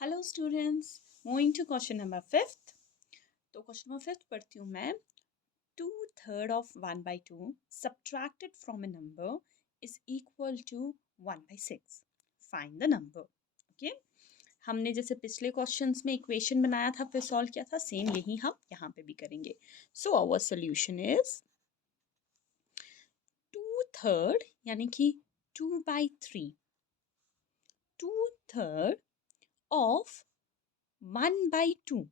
Hello students, moving to question number 5th। तो question number 5th पढ़ती हूँ मैं। 2/3 of 1/2 subtracted from a number is equal to 1/6। Find the number. Okay, हमने जैसे पिछले questions में इक्वेशन बनाया था फिर सॉल्व किया था, सेम यही हम यहाँ पे भी करेंगे। सो आवर सोल्यूशन इज 2/3 यानी कि 2/3, 2/3 ऑफ 1/2,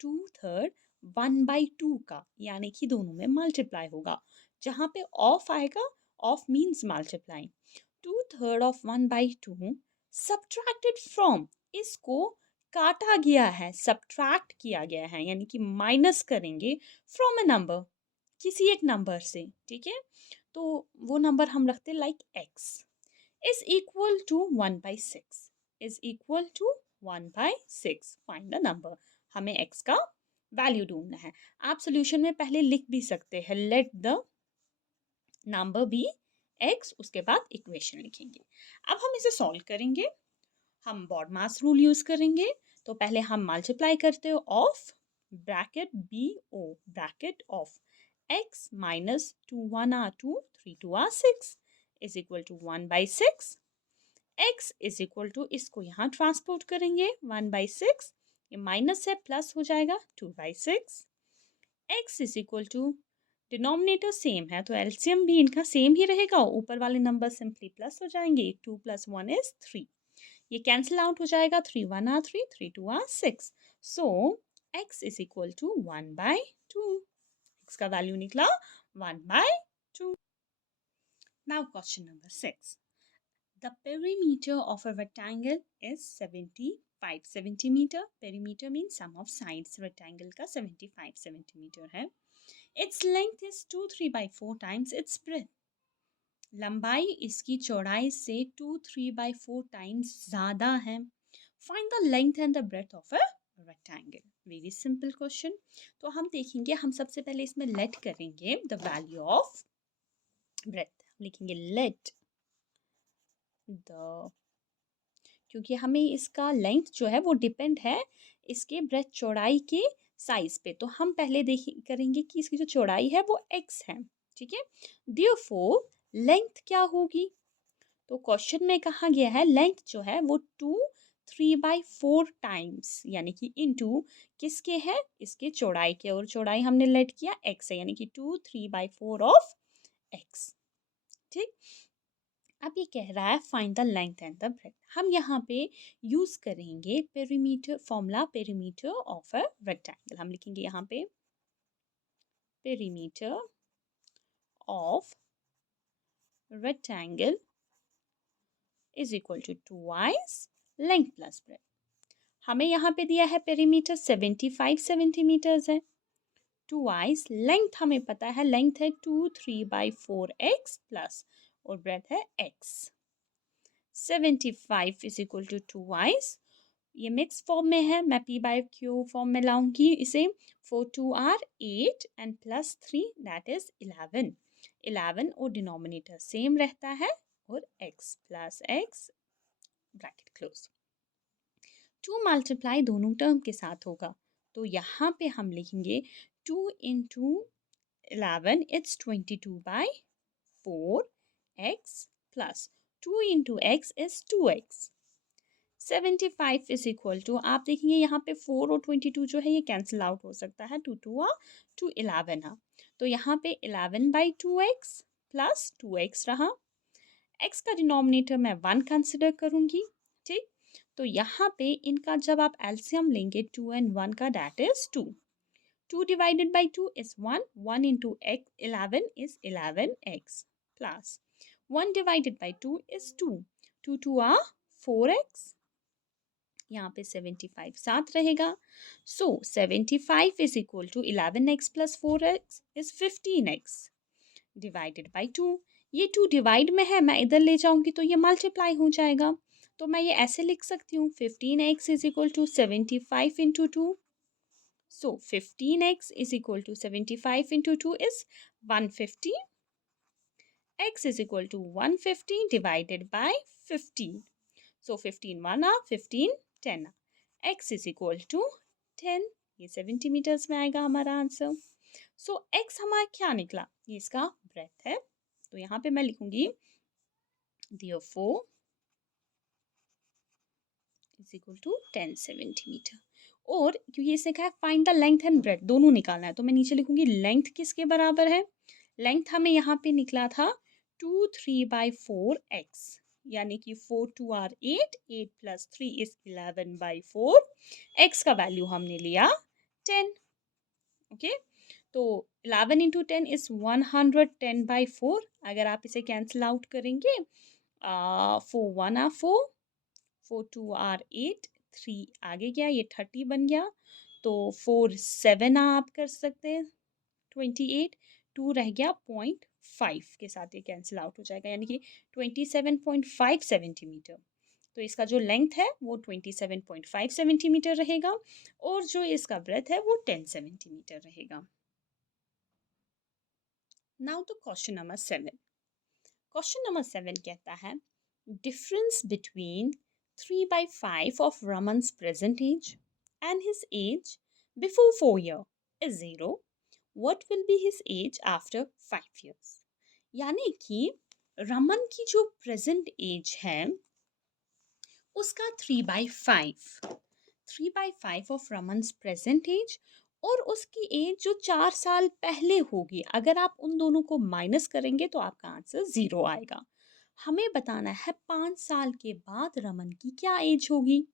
2/3 1/2 का, यानी कि दोनों में मल्टीप्लाई होगा। जहां पे ऑफ आएगा, of means multiply. 2/3 of 1/2 subtracted from, इसको काटा गया है, सब्ट्रैक्ट किया गया है, यानी कि माइनस करेंगे फ्रॉम ए नंबर, किसी एक नंबर से। ठीक है, तो वो नंबर हम रखते like x is equal to 1/6, is equal to 1/6। Find the number. हमें x का वैल्यू ढूंढना है। आप सोल्यूशन में पहले लिख भी सकते हैं, let the number be x, उसके बाद इक्वेशन लिखेंगे। अब हम इसे सॉल्व करेंगे। हम बॉड मास रूल यूज करेंगे। तो पहले हम मल्टीप्लाई करते हो of bracket B O, bracket of x minus 2 1 r 2 3 2 r 6 is equal to 1/6। x is equal to, इसको यहाँ ट्रांसपोर्ट करेंगे 1/6, ये माइनस है प्लस हो जाएगा 2/6। x is equal to, denominator same है तो एलसीएम भी इनका सेम ही रहेगा, ऊपर वाले नंबर सिंपली प्लस हो जाएंगे। 2 + 1 इज 3, ये कैंसिल आउट हो जाएगा। 3 1 r 3 3 2 r 6। So x is equal to 1/2। x का वैल्यू निकला 1/2। Now question number 6। The perimeter of a rectangle is 75 centimeter. Perimeter means sum of sides. Rectangle का 75 centimeter है. Its length is 2/3/4 times its breadth. लंबाई इसकी चौड़ाई से 2/3/4 times ज़्यादा है. Find the length and the breadth of a rectangle. Very simple question. तो हम देखेंगे, हम सबसे पहले इसमें let करेंगे the value of breadth. लिखेंगे let the, क्योंकि हमें इसका लेंथ जो है वो डिपेंड है इसके ब्रेथ चौड़ाई के साइज पे। तो हम पहले करेंगे कि इसकी जो चौड़ाई है वो x है। ठीक है, देयरफॉर लेंथ क्या होगी? तो क्वेश्चन में कहा गया है लेंथ जो है वो 2/3/4 टाइम्स, यानी कि इनटू किसके है, इसके चौड़ाई के, और चौड़ाई हमने लेट किया x है, यानी कि 2/3/4 ऑफ x। ठीक, अब ये कह रहा है find the length and the breadth. हम यहाँ पे यूज करेंगे perimeter formula, perimeter of a rectangle. हम लिखेंगे यहाँ पे perimeter of rectangle is equal to 2y length plus breadth. हमें यहाँ पे दिया है पेरीमीटर 75 सेंटीमीटर्स है, 2y लेंथ हमें पता है, लेंथ है 2/3/4x प्लस, और ब्रेथ है x। 75 is equal to 2y, ये मिक्स फॉर्म में है, मैं p/q फॉर्म में लाऊंगी इसे। 4 2 r 8 and plus 3 that is 11। 11 और डिनोमिनेटर सेम रहता है, और x plus x bracket close. 2 multiply दोनों टर्म के साथ होगा, तो यहाँ पे हम लिखेंगे 2 × 11 it's 22/4 x plus 2 × x is 2x। 75 is equal to, आप देखेंगे यहाँ पे 4 और 22 जो है ये कैंसिल आउट हो सकता है, 2 2 2 11 आ, तो यहाँ पे 11/2x प्लस 2x रहा। x का डिनोमिनेटर मैं 1 कंसिडर करूँगी। ठीक, तो यहाँ पे इनका जब आप एलसीएम लेंगे 2 and 1 का, that is 2। 2 divided by 2 is 1, 1 into x 11 is 11x plus 1 divided by 2 is 2, 2 2 are 4x, यहाँ पे 75 साथ रहेगा। So 75 is equal to 11x plus 4x is 15x divided by 2। ये 2 डिवाइड में है, मैं इधर ले जाऊंगी तो ये मल्टीप्लाई हो जाएगा, तो मैं ये ऐसे लिख सकती हूँ 15x is equal to 75 into 2। So 15x is equal to 75 into 2 is 150। x is equal to 150 divided by 15। So 15 1 15 10 x is equal to 10, ये 70 मीटर्स में आएगा हमारा आंसर। सो x हमारा क्या निकला, ये इसका ब्रेथ है, तो यहाँ पे मैं लिखूंगी therefore is equal to 10 centimetre. और क्योंकि इसने कहा find the length and breadth, दोनों निकालना है, तो मैं नीचे लिखूंगी लेंथ किसके बराबर है। लेंथ हमें यहाँ पे निकला था 2 3/4x, यानी कि 4 2 आर 8, 8 + 3 इज 11/4, x का वैल्यू हमने लिया 10। ओके, तो 11 इंटू 10 इज 110/4। अगर आप इसे कैंसिल आउट करेंगे, 4 1 आर 4, 4 2 आर 8, 3 आगे गया, ये 30 बन गया, तो 4 7 आप कर सकते हैं 28, 2 रह गया 0.5 के साथ ये कैंसिल आउट हो जाएगा, यानी कि 27.5 सेंटीमीटर। तो इसका जो लेंथ है वो 27.5 सेंटीमीटर रहेगा, और जो इसका ब्रेथ है वो 10 सेंटीमीटर रहेगा। नाउ तो क्वेश्चन नंबर 7। क्वेश्चन नंबर 7 कहता है difference between 3/5 of Raman's present age and his age before 4 years is 0. What will be his age after 5 years? यानी कि रमन की जो प्रेजेंट एज है उसका 3/5 ऑफ रमन्स प्रेजेंट एज, और उसकी एज जो 4 साल पहले होगी, अगर आप उन दोनों को माइनस करेंगे तो आपका आंसर 0 आएगा। हमें बताना है 5 साल के बाद रमन की क्या एज होगी।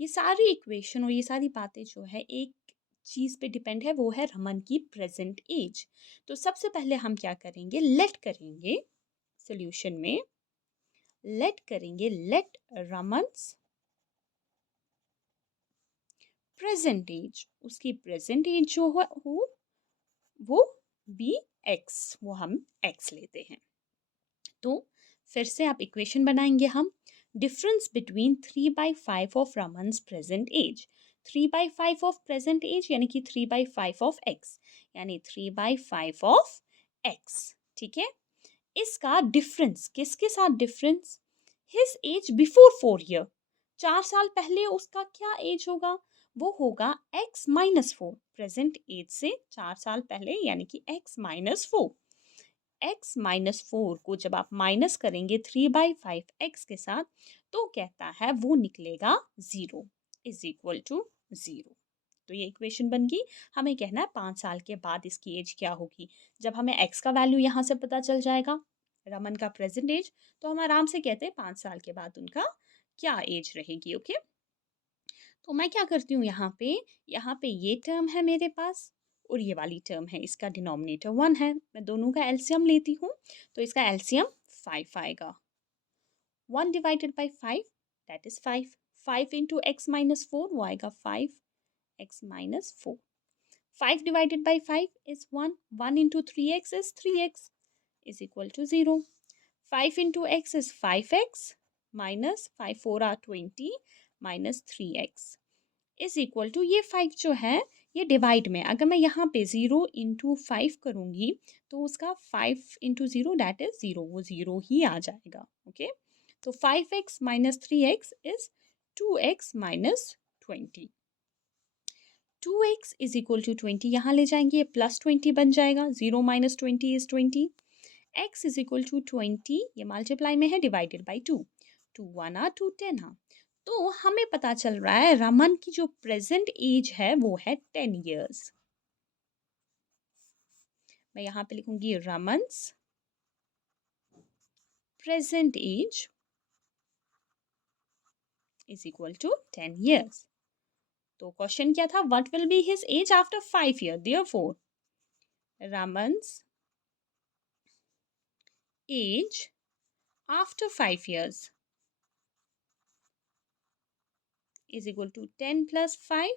ये सारी इक्वेशन और ये सारी बातें जो है एक चीज़ पे डिपेंड है, वो है रमन की प्रेजेंट एज। तो सबसे पहले हम क्या करेंगे, लेट करेंगे सोल्यूशन में, लेट करेंगे लेट रमन्स प्रेजेंट एज, उसकी प्रेजेंट एज जो हो वो बी एक्स, वो हम एक्स लेते हैं। तो फिर से आप इक्वेशन बनाएंगे हम, difference between 3/5 of Raman's present age, 3/5 of present age यानी कि 3/5 ऑफ एक्स, यानी 3/5 ऑफ एक्स। ठीक है, इसका डिफरेंस किसके साथ, difference his age before 4 year, 4 साल पहले उसका क्या एज होगा, वो होगा x-4, प्रेजेंट एज से 4 साल पहले, यानी कि x-4। x-4 को जब आप माइनस करेंगे 3/5 के साथ, तो कहता है वो निकलेगा 0 इज इक्वल टू 0। तो ये इक्वेशन बन गई। हमें कहना है 5 साल के बाद इसकी एज क्या होगी। जब हमें x का वैल्यू यहाँ से पता चल जाएगा, रमन का प्रेजेंट एज, तो हम आराम से कहते हैं 5 साल के बाद उनका क्या एज रहेगी। ओके, तो मैं क्या करती हूँ, यहाँ पे ये टर्म है मेरे पास और ये वाली टर्म है, इसका डिनोमिनेटर 1 है, मैं दोनों का एलसीएम लेती हूँ, तो इसका एलसीएम 5 आएगा। 1 divided by 5 that is 5, 5 into x-4 वो आएगा 5x-4, 5 divided by 5 is 1, 1 into 3x is 3x is equal to 0, 5 into x is 5x minus 5 4 are 20 minus 3x is equal to, ये 5 जो है ये डिवाइड में, अगर मैं यहाँ पे 0 इंटू 5 करूँगी तो उसका 5 इंटू 0 दैट इज 0, वो 0 ही आ जाएगा। ओके, तो 5x minus 3x is 2x minus 20, 2x is equal to 20, यहाँ ले जाएंगे ये प्लस 20 बन जाएगा, 0 minus 20 is 20, x is equal to 20, ये मल्टीप्लाई में है, डिवाइडेड बाई 2, 2 1 आ 2 10 आ। तो हमें पता चल रहा है रमन की जो प्रेजेंट एज है वो है 10 इयर्स। मैं यहाँ पे लिखूंगी Raman's present age is equal to 10 years. तो क्वेश्चन क्या था, what will be his age after 5 year, therefore Raman's age after 5 years is equal to 10 plus 5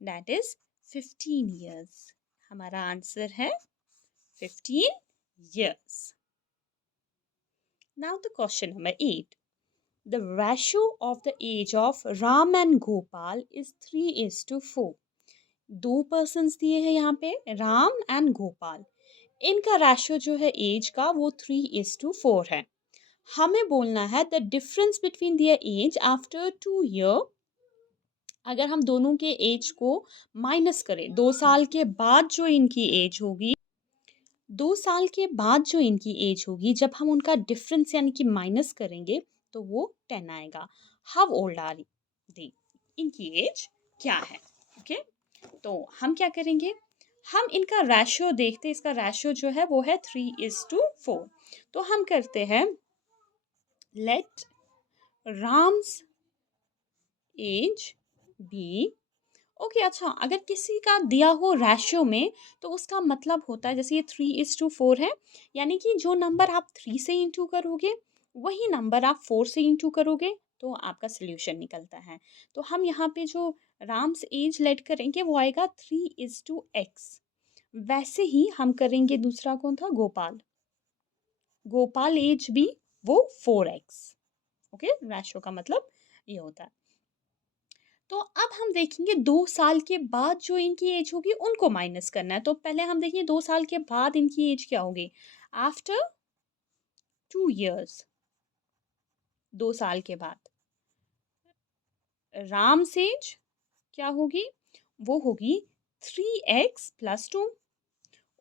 that is 15 years। हमारा आंसर है 15 years। Now the question number 8, the ratio of the age of Ram and Gopal is 3:4। दो persons दिए हैं यहाँ पे, Ram and Gopal, इनका ratio जो है एज का वो 3:4 है। हमें बोलना है the difference between their age after 2 year अगर हम दोनों के एज को माइनस करें, 2 साल के बाद जो इनकी एज होगी, 2 साल के बाद जो इनकी एज होगी, जब हम उनका डिफरेंस यानी कि माइनस करेंगे तो वो 10 आएगा। हाउ ओल्ड आर दे, इनकी एज क्या है। ओके, तो हम क्या करेंगे, हम इनका रेशियो देखते हैं। इसका रेशियो जो है वो है 3:4। तो हम करते हैं, let Ram's age be. Okay, अच्छा, अगर किसी का दिया हो रेशियो में तो उसका मतलब होता है, जैसे ये 3:4 है, यानी कि जो नंबर आप 3 से इंटू करोगे वही नंबर आप 4 से इंटू करोगे तो आपका सोल्यूशन निकलता है। तो हम यहाँ पे जो राम्स एज लेट करेंगे वो आएगा 3:x। वैसे ही हम करेंगे, दूसरा कौन था, गोपाल, गोपाल एज भी वो 4x। ओके, रेशियो का मतलब ये होता है। तो अब हम देखेंगे 2 साल के बाद जो इनकी एज होगी उनको माइनस करना है। तो पहले हम देखेंगे 2 साल के बाद इनकी एज क्या होगी। आफ्टर 2 years, 2 साल के बाद राम्स एज क्या होगी, वो होगी 3x+2।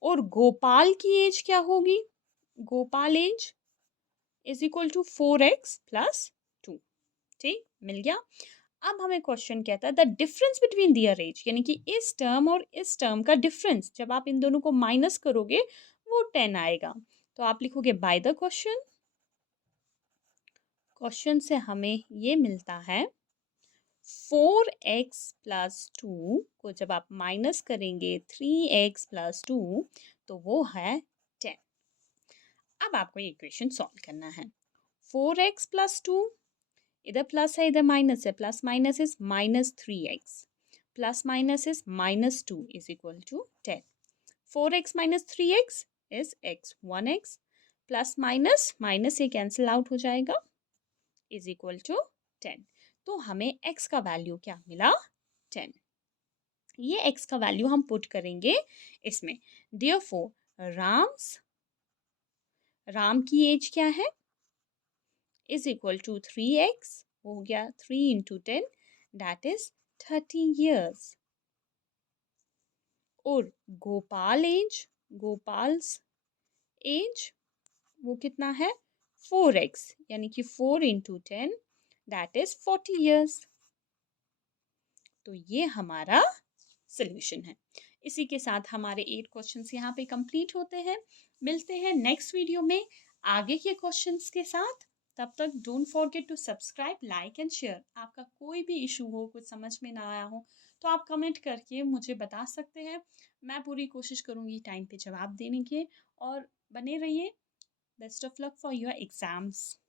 और गोपाल की एज क्या होगी, Gopal age is equal to 4x+2। ठीक, मिल गया। अब हमें क्वेश्चन कहता है the difference between their age, यानी कि इस टर्म और इस टर्म का डिफरेंस जब आप इन दोनों को माइनस करोगे वो 10 आएगा। तो आप लिखोगे बाय द क्वेश्चन, क्वेश्चन से हमें ये मिलता है 4x+2 को जब आप माइनस करेंगे 3x+2 तो वो है 10। अब आपको ये इक्वेशन सॉल्व करना है। 4x+2, इधर प्लस है इधर माइनस है, plus minus is -3x, plus minus is -2 is equal to 10। 4x minus 3x is x, 1x, plus minus minus ये कैंसिल आउट हो जाएगा, इज इक्वल टू 10। तो हमें x का वैल्यू क्या मिला, 10। ये x का वैल्यू हम पुट करेंगे इसमें। देयरफॉर राम की एज क्या है, इज इक्वल टू 3x, हो गया 3 × 10, दैट इज 30 years। और गोपाल्स एज वो कितना है, 4x, यानी कि 4 × 10, दैट इज 40 years। तो ये हमारा सोल्यूशन है। इसी के साथ हमारे 8 क्वेश्चंस यहाँ पे कंप्लीट होते हैं। मिलते हैं नेक्स्ट वीडियो में आगे के क्वेश्चंस के साथ। तब तक don't forget to subscribe, like and share. आपका कोई भी इशू हो, कुछ समझ में ना आया हो तो आप कमेंट करके मुझे बता सकते हैं। मैं पूरी कोशिश करूँगी टाइम पे जवाब देने के। और बने रहिए। Best of luck for your exams.